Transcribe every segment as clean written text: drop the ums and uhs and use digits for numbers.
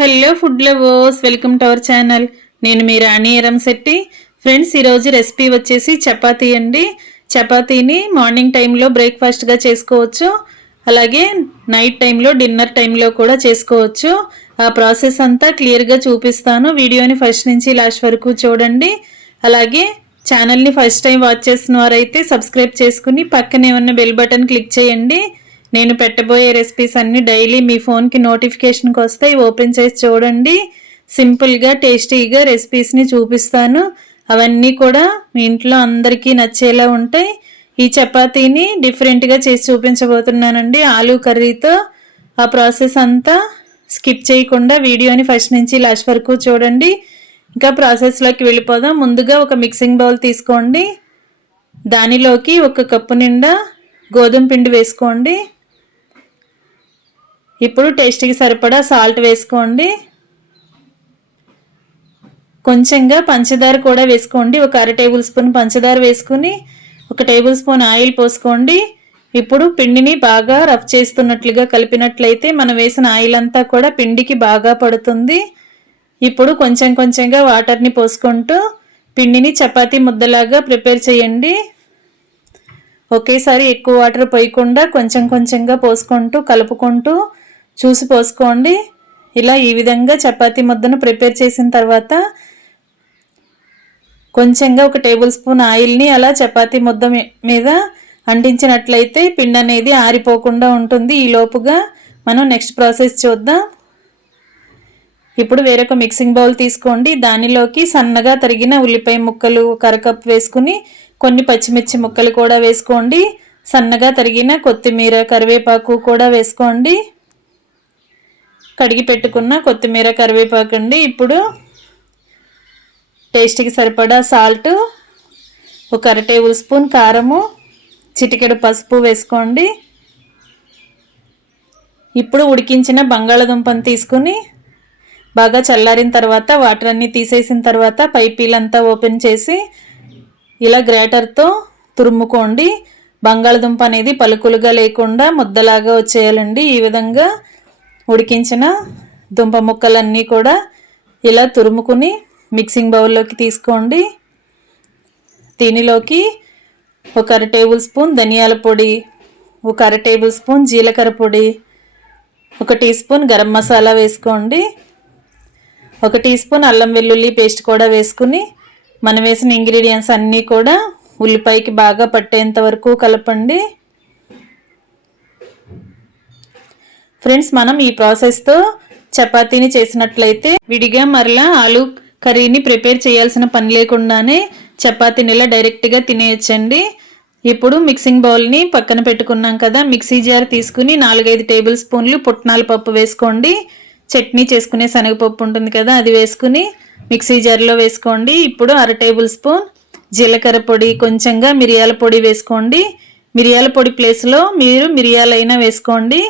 Hello food lovers, welcome to our channel. నేను మీ రాణి Eramsetti. Friends, ఈరోజు recipe వచ్చేసి చపాతీ అండి. చపాతీని మార్నింగ్ టైంలో బ్రేక్ఫాస్ట్గా చేసుకోవచ్చు, అలాగే నైట్ టైంలో డిన్నర్ టైంలో కూడా చేసుకోవచ్చు. ఆ ప్రాసెస్ అంతా క్లియర్గా చూపిస్తాను. వీడియోని ఫస్ట్ నుంచి లాస్ట్ వరకు చూడండి. అలాగే ఛానల్ని ఫస్ట్ టైం వాచ్ చేసిన వారైతే సబ్స్క్రైబ్ చేసుకుని పక్కనే ఉన్న బెల్ బటన్ క్లిక్ చేయండి. నేను పెట్టబోయే రెసిపీస్ అన్నీ డైలీ మీ ఫోన్కి నోటిఫికేషన్కి వస్తాయి. ఓపెన్ చేసి చూడండి. సింపుల్గా టేస్టీగా రెసిపీస్ని చూపిస్తాను. అవన్నీ కూడా మీ ఇంట్లో అందరికీ నచ్చేలా ఉంటాయి. ఈ చపాతీని డిఫరెంట్గా చేసి చూపించబోతున్నానండి, ఆలూ కర్రీతో. ఆ ప్రాసెస్ అంతా స్కిప్ చేయకుండా వీడియోని ఫస్ట్ నుంచి లాస్ట్ వరకు చూడండి. ఇంకా ప్రాసెస్లోకి వెళ్ళిపోదాం. ముందుగా ఒక మిక్సింగ్ బౌల్ తీసుకోండి. దానిలోకి 1 కప్పు నిండా గోధుమ పిండి వేసుకోండి. ఇప్పుడు టేస్ట్కి సరిపడా సాల్ట్ వేసుకోండి. కొంచెంగా పంచదార కూడా వేసుకోండి. 1/2 టేబుల్ స్పూన్ పంచదార వేసుకుని 1 టేబుల్ స్పూన్ ఆయిల్ పోసుకోండి. ఇప్పుడు పిండిని బాగా రఫ్ చేస్తున్నట్లుగా కలిపినట్లయితే మనం వేసిన ఆయిల్ అంతా కూడా పిండికి బాగా పడుతుంది. ఇప్పుడు కొంచెం కొంచెంగా వాటర్ని పోసుకుంటూ పిండిని చపాతీ ముద్దలాగా ప్రిపేర్ చేయండి. ఒకేసారి ఎక్కువ వాటర్ పోయకుండా కొంచెం కొంచెంగా పోసుకుంటూ కలుపుకుంటూ చూసి పోసుకోండి. ఇలా ఈ విధంగా చపాతీ ముద్దను ప్రిపేర్ చేసిన తర్వాత కొంచెంగా 1 టేబుల్ స్పూన్ ఆయిల్ని అలా చపాతీ ముద్ద మీద అంటించినట్లయితే పిండి అనేది ఆరిపోకుండా ఉంటుంది. ఈ లోపుగా మనం నెక్స్ట్ ప్రాసెస్ చూద్దాం. ఇప్పుడు వేరొక మిక్సింగ్ బౌల్ తీసుకోండి. దానిలోకి సన్నగా తరిగిన ఉల్లిపాయ ముక్కలు 1/2 కప్ వేసుకుని కొన్ని పచ్చిమిర్చి ముక్కలు కూడా వేసుకోండి. సన్నగా తరిగిన కొత్తిమీర, కరివేపాకు కూడా వేసుకోండి. కడిగి పెట్టుకున్న కొత్తిమీర, కరివేపాకు అండి. ఇప్పుడు టేస్ట్కి సరిపడా సాల్ట్, 1/2 టేబుల్ స్పూన్ కారము, చిటికెడు పసుపు వేసుకోండి. ఇప్పుడు ఉడికించిన బంగాళదుంపను తీసుకుని బాగా చల్లారిన తర్వాత వాటర్ అన్నీ తీసేసిన తర్వాత పైపీలంతా ఓపెన్ చేసి ఇలా గ్రేటర్తో తురుముకోండి. బంగాళదుంప అనేది పలుకులుగా లేకుండా ముద్దలాగా వచ్చేయాలండి. ఈ విధంగా ఉడికించిన దుంప ముక్కలన్నీ కూడా ఇలా తురుముకుని మిక్సింగ్ బౌల్లోకి తీసుకోండి. దీనిలోకి 1/2 టేబుల్ స్పూన్ ధనియాల పొడి, 1/2 టేబుల్ స్పూన్ జీలకర్ర పొడి, 1 టీ స్పూన్ గరం మసాలా వేసుకోండి. 1 టీ స్పూన్ అల్లం వెల్లుల్లి పేస్ట్ కూడా వేసుకుని మనం వేసిన ఇంగ్రీడియంట్స్ అన్నీ కూడా ఉల్లిపాయకి బాగా పట్టేంత వరకు కలపండి. ఫ్రెండ్స్, మనం ఈ ప్రాసెస్తో చపాతీని చేసినట్లయితే విడిగా మరలా ఆలూ కర్రీని ప్రిపేర్ చేయాల్సిన పని లేకుండానే చపాతీని ఇలా డైరెక్ట్గా తినేయచ్చండి. ఇప్పుడు మిక్సింగ్ బౌల్ని పక్కన పెట్టుకున్నాం కదా, మిక్సీ జార్ తీసుకుని 4-5 టేబుల్ స్పూన్లు పుట్నాల పప్పు వేసుకోండి. చట్నీ చేసుకునే శనగపప్పు ఉంటుంది కదా, అది వేసుకుని మిక్సీ జార్లో వేసుకోండి. ఇప్పుడు 1/2 టేబుల్ స్పూన్ జీలకర్ర పొడి, కొంచెంగా మిరియాల పొడి వేసుకోండి. మిరియాల పొడి ప్లేస్లో మీరు మిరియాలైనా వేసుకోండి.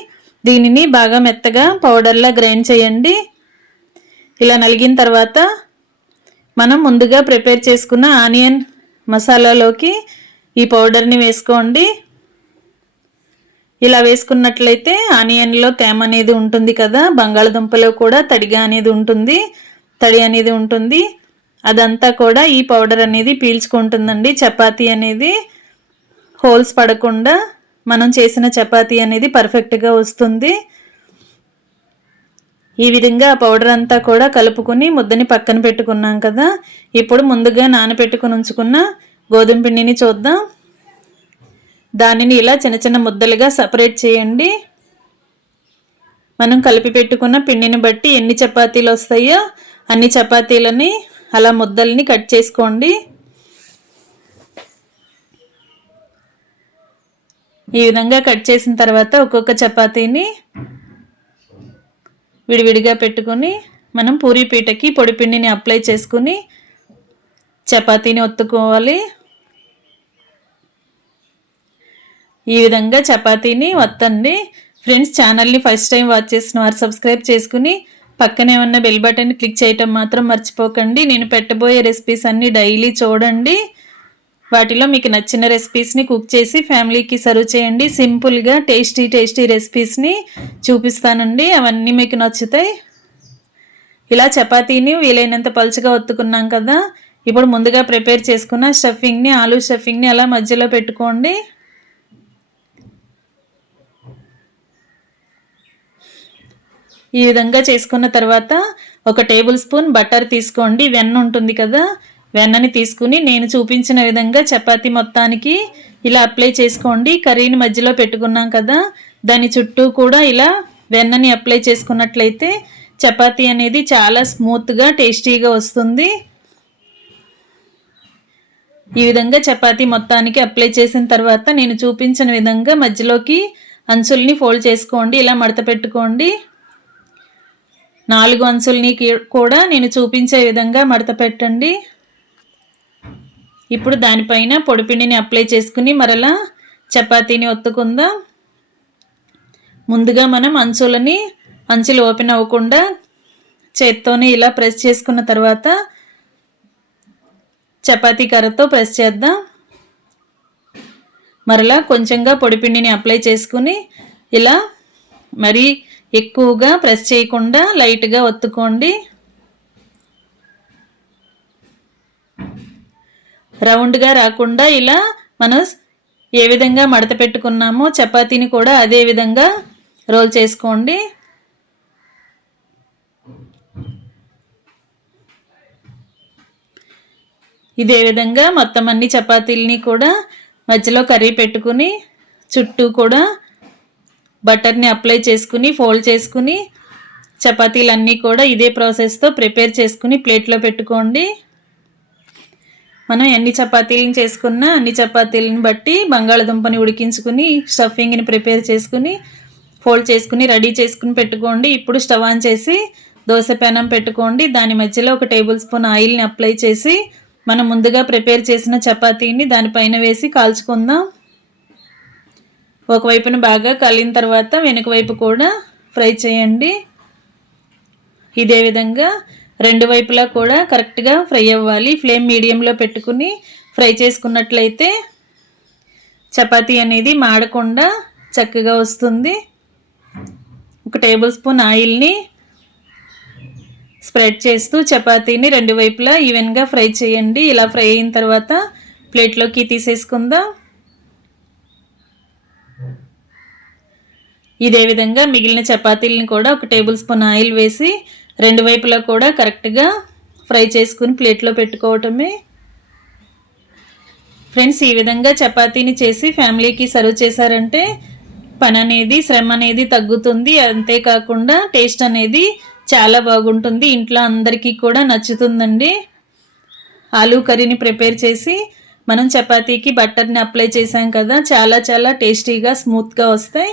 దీనిని బాగా మెత్తగా పౌడర్లా గ్రైండ్ చేయండి. ఇలా నలిగిన తర్వాత మనం ముందుగా ప్రిపేర్ చేసుకున్న ఆనియన్ మసాలాలోకి ఈ పౌడర్ని వేసుకోండి. ఇలా వేసుకున్నట్లయితే ఆనియన్లో తేమ అనేది ఉంటుంది కదా, బంగాళదుంపలో కూడా తడి అనేది ఉంటుంది. అదంతా కూడా ఈ పౌడర్ అనేది పీల్చుకుంటుందండి. చపాతీ అనేది హోల్స్ పడకుండా మనం చేసిన చపాతీ అనేది పర్ఫెక్ట్గా వస్తుంది. ఈ విధంగా ఆ పౌడర్ అంతా కూడా కలుపుకొని ముద్దని పక్కన పెట్టుకున్నాం కదా, ఇప్పుడు ముందుగా నానబెట్టుకుని ఉంచుకున్న గోధుమ పిండిని చూద్దాం. దానిని ఇలా చిన్న చిన్న ముద్దలుగా సపరేట్ చేయండి. మనం కలిపి పెట్టుకున్న పిండిని బట్టి ఎన్ని చపాతీలు వస్తాయో అన్ని చపాతీలని అలా ముద్దల్ని కట్ చేసుకోండి. ఈ విధంగా కట్ చేసిన తర్వాత ఒక్కొక్క చపాతీని విడివిడిగా పెట్టుకొని మనం పూరీ పీటకి పొడి పిండిని అప్లై చేసుకుని చపాతీని ఒత్తుకోవాలి. ఈ విధంగా చపాతీని ఒత్తండి. ఫ్రెండ్స్, ఛానల్ని ఫస్ట్ టైం వాచ్ చేసిన వారు సబ్స్క్రైబ్ చేసుకుని పక్కనే ఉన్న బెల్ బటన్ క్లిక్ చేయటం మాత్రం మర్చిపోకండి. నేను పెట్టబోయే రెసిపీస్ అన్నీ డైలీ చూడండి. వాటిలో మీకు నచ్చిన రెసిపీస్ని కుక్ చేసి ఫ్యామిలీకి సర్వ్ చేయండి. సింపుల్గా టేస్టీ రెసిపీస్ని చూపిస్తానండి, అవన్నీ మీకు నచ్చుతాయి. ఇలా చపాతీని వీలైనంత పలుచగా ఒత్తుకున్నాం కదా. ఇప్పుడు ముందుగా ప్రిపేర్ చేసుకున్న స్టఫింగ్ని, ఆలూ స్టఫింగ్ని అలా మధ్యలో పెట్టుకోండి. ఈ విధంగా చేసుకున్న తర్వాత 1 టేబుల్ స్పూన్ బటర్ తీసుకోండి. వెన్న ఉంటుంది కదా, వెన్నని తీసుకుని నేను చూపించిన విధంగా చపాతీ మొత్తానికి ఇలా అప్లై చేసుకోండి. కర్రీని మధ్యలో పెట్టుకున్నాం కదా, దాని చుట్టూ కూడా ఇలా వెన్నని అప్లై చేసుకున్నట్లయితే చపాతీ అనేది చాలా స్మూత్గా టేస్టీగా వస్తుంది. ఈ విధంగా చపాతీ మొత్తానికి అప్లై చేసిన తర్వాత నేను చూపించిన విధంగా మధ్యలోకి అంచుల్ని ఫోల్డ్ చేసుకోండి. ఇలా మడత పెట్టుకోండి. 4 అంచుల్ని కూడా నేను చూపించే విధంగా మడత పెట్టండి. ఇప్పుడు దానిపైన పొడిపిండిని అప్లై చేసుకుని మరలా చపాతీని ఒత్తుకుందాం. ముందుగా మనం అంచులు ఓపెన్ అవ్వకుండా చేత్తోనే ఇలా ప్రెస్ చేసుకున్న తర్వాత చపాతీ కర్రతో ప్రెస్ చేద్దాం. మరలా కొంచెంగా పొడిపిండిని అప్లై చేసుకుని ఇలా మరీ ఎక్కువగా ప్రెస్ చేయకుండా లైట్గా ఒత్తుకోండి. రౌండ్గా రాకుండా ఇలా మనం ఏ విధంగా మడత పెట్టుకున్నామో చపాతీని కూడా అదే విధంగా రోల్ చేసుకోండి. ఇదే విధంగా మొత్తం అన్ని చపాతీలని కూడా మధ్యలో కర్రీ పెట్టుకుని చుట్టూ కూడా బటర్ని అప్లై చేసుకుని ఫోల్డ్ చేసుకుని చపాతీలన్నీ కూడా ఇదే ప్రాసెస్తో ప్రిపేర్ చేసుకుని ప్లేట్లో పెట్టుకోండి. మనం ఎన్ని చపాతీలను చేసుకున్నా అన్ని చపాతీలను బట్టి బంగాళదుంపని ఉడికించుకుని స్టఫింగ్ని ప్రిపేర్ చేసుకుని ఫోల్డ్ చేసుకుని రెడీ చేసుకుని పెట్టుకోండి. ఇప్పుడు స్టవ్ ఆన్ చేసి దోశ పెనం పెట్టుకోండి. దాని మధ్యలో 1 టేబుల్ స్పూన్ ఆయిల్ని అప్లై చేసి మనం ముందుగా ప్రిపేర్ చేసిన చపాతీని దానిపైన వేసి కాల్చుకుందాం. ఒకవైపున బాగా కాలిన తర్వాత వెనుక వైపు కూడా ఫ్రై చేయండి. ఇదే విధంగా 2 వైపులా కూడా కరెక్ట్గా ఫ్రై అవ్వాలి. ఫ్లేమ్ మీడియంలో పెట్టుకుని ఫ్రై చేసుకున్నట్లయితే చపాతీ అనేది మాడకుండా చక్కగా వస్తుంది. 1 టేబుల్ స్పూన్ ఆయిల్ని స్ప్రెడ్ చేస్తూ చపాతీని 2 వైపులా ఈవెన్గా ఫ్రై చేయండి. ఇలా ఫ్రై అయిన తర్వాత ప్లేట్లోకి తీసేసుకుందాం. ఇదే విధంగా మిగిలిన చపాతీలను కూడా 1 టేబుల్ స్పూన్ ఆయిల్ వేసి 2 వైపులా కూడా కరెక్ట్గా ఫ్రై చేసుకుని ప్లేట్లో పెట్టుకోవటమే. ఫ్రెండ్స్, ఈ విధంగా చపాతీని చేసి ఫ్యామిలీకి సర్వ్ చేశారంటే పని అనేది, శ్రమ అనేది తగ్గుతుంది. అంతేకాకుండా టేస్ట్ అనేది చాలా బాగుంటుంది. ఇంట్లో అందరికీ కూడా నచ్చుతుందండి. ఆలూ కర్రీని ప్రిపేర్ చేసి మనం చపాతీకి బటర్ని అప్లై చేసాం కదా, చాలా చాలా టేస్టీగా స్మూత్గా వస్తాయి.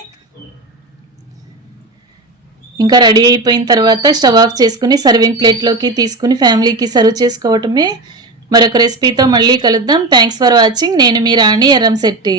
ఇంకా రెడీ అయిపోయిన తర్వాత స్టవ్ ఆఫ్ చేసుకుని సర్వింగ్ ప్లేట్లోకి తీసుకుని ఫ్యామిలీకి సర్వ్ చేసుకోవటమే. మరొక రెసిపీతో మళ్ళీ కలుద్దాం. Thanks for watching. నేను మీ రాణి ఎర్రంశెట్టి.